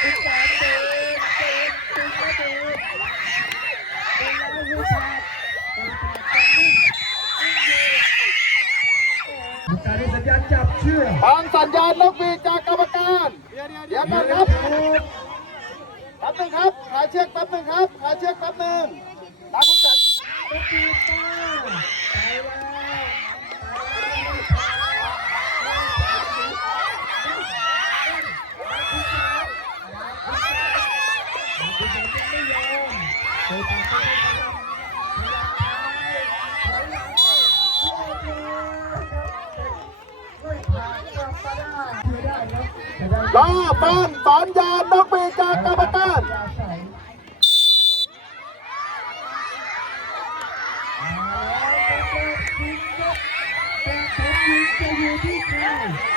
คุณแสนเดินตึงแล้วเดินแล้วผู้ชายการสัญญาณจับเชือกฟังสัญญาณนกหวีดจากกรรมการเดี๋ยวกันครับแป๊บนึงครับหาเชือกแป๊บนึงครับหาเชือกแป๊บนึงนักคุณจัดนกหวีดมาไปรอฟังสัญญาณนกหวีดจากกรรมการแต่ผมยิงจะอยู่ที่ใคร